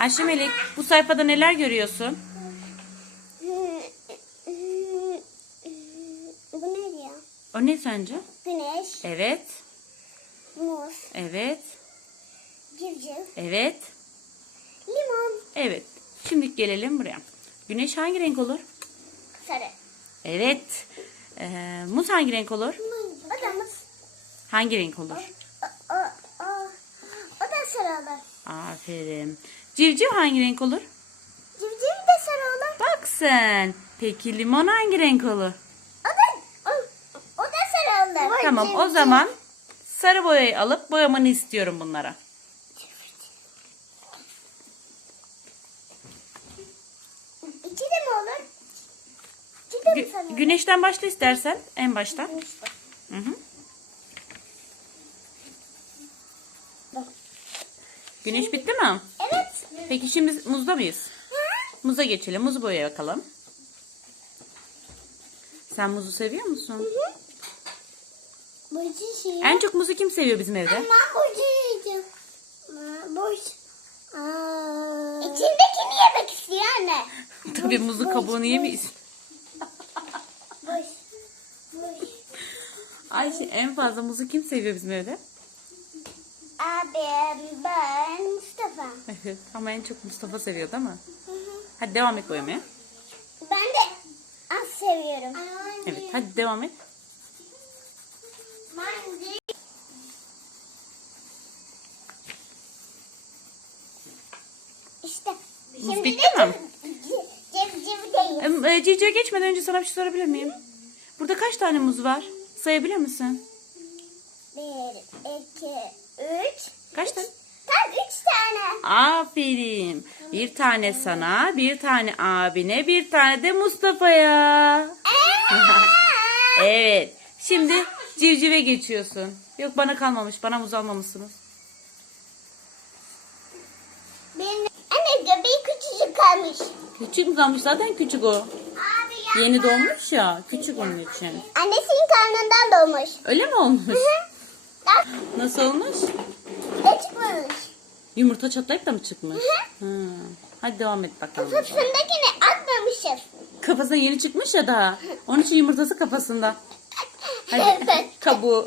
Ayşe Melek bu sayfada neler görüyorsun? Bu ne ya? O ne sence? Güneş, Evet. muz, Evet. civciv, Evet. limon, Evet. Şimdi gelelim buraya. Güneş hangi renk olur? sarı. Evet. Ee, muz hangi renk olur? O da muz. Hangi renk olur? O, o, o, o da sarı olur. Aferin. Civciv hangi renk olur? Civciv de sarı olur. Bak sen. Peki limon hangi renk olur? O da, o, o da sarı olur. Tamam o zaman sarı boyayı alıp boyamanı istiyorum bunlara. İçi de mi olur? İçi de mi Gü- sarı olur? güneşten başla istersen en başta. Hı hı. Güneş bitti mi? Peki şimdi muzda mıyız? Muza geçelim. Muzu boyaya bakalım. Sen muzu seviyor musun? Burcu şey. En çok muzu kim seviyor bizim evde? Ama burcu yiyeceğim. Burcu. İçindekini yemek istiyor anne. Tabii muzu kabuğunu boş. yemeyiz. Boş. Boş. Ayşe en fazla muzu kim seviyor bizim evde? Abim, ben, Mustafa. Ama en çok Mustafa seviyor değil mi? Hadi devam et boyamaya. Ben de az seviyorum. Evet hadi devam et. İşte. Şimdi bitti mi? civcivdeyim. E, Civciv'e geçmeden önce sana bir şey sorabilir miyim? Burada kaç tane muz var? Sayabilir misin? Bir, iki, üç. Kaç tane? Tam üç tane. Aferin. Bir tane sana, bir tane abine, bir tane de Mustafa'ya. Evet. Şimdi civcive geçiyorsun. Yok bana kalmamış. Bana muz almamışsınız. Benim anne göbeği küçücük kalmış. Küçük mü kalmış? Zaten küçük o. Abi. Yeni doğmuş ya. Küçük onun için. Annesinin karnından doğmuş. Öyle mi olmuş? Nasıl olmuş? da çıkmamış. Yumurta çatlayıp da mı çıkmış? Hı. Hadi devam et bakalım. Kafasındakini atmamışız. Kafasına yeni çıkmış ya daha. Onun için yumurtası kafasında. Hadi Evet. kabuğu.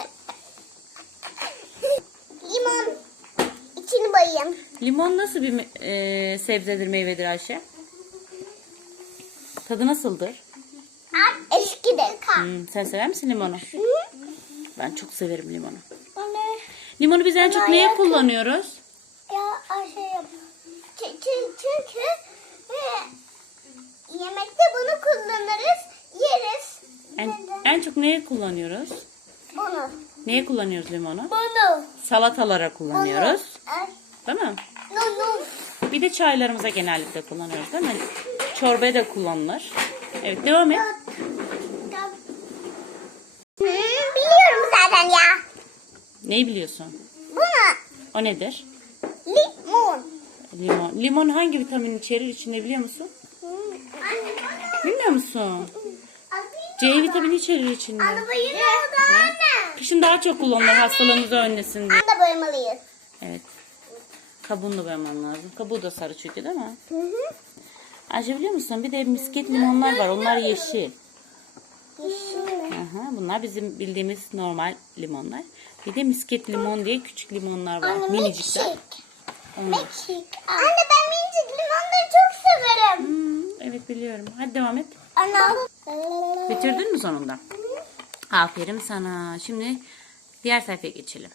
Limon. İçini boyayayım. Limon nasıl bir me- e, sebzedir, meyvedir Ayşe? Tadı nasıldır? Eski de. Hmm, sen sever misin limonu? Hı? Ben çok severim limonu. Limonu biz en çok neye kullanıyoruz? Ya yap. Çünkü, çünkü e, yemekte bunu kullanırız. Yeriz. En, en çok neye kullanıyoruz? Bunu. Neye kullanıyoruz limonu? Bunu. Salatalara kullanıyoruz. Ay, Değil mi? Bunu. Bir de çaylarımıza genellikle kullanıyoruz değil mi? Çorbaya da kullanılır. Evet devam et. Hı, biliyorum zaten ya. Neyi biliyorsun? Bunu. O nedir? Limon. Limon. Limon hangi vitamin içerir içinde biliyor musun? Bilmiyor musun? C vitamini içerir içinde. Anne bayılıyor da anne. Kışın daha çok kullanılır hastalığımızı önlesin diye. Anne boyamalıyız. Evet. Kabuğunu da boyaman lazım. Kabuğu da sarı çünkü değil mi? Hı hı. Ayşe biliyor musun? Bir de misket limonlar var. Onlar yeşil. Yeşil mi? Aha, bunlar bizim bildiğimiz normal limonlar. Bir de misket limon diye küçük limonlar var. Anne Minicikler. Onlar. Anne ben minicik limonları çok severim. Hmm, evet biliyorum. Hadi devam et. Anne. Bitirdin mi sonunda? Aferin sana. Şimdi diğer sayfaya geçelim.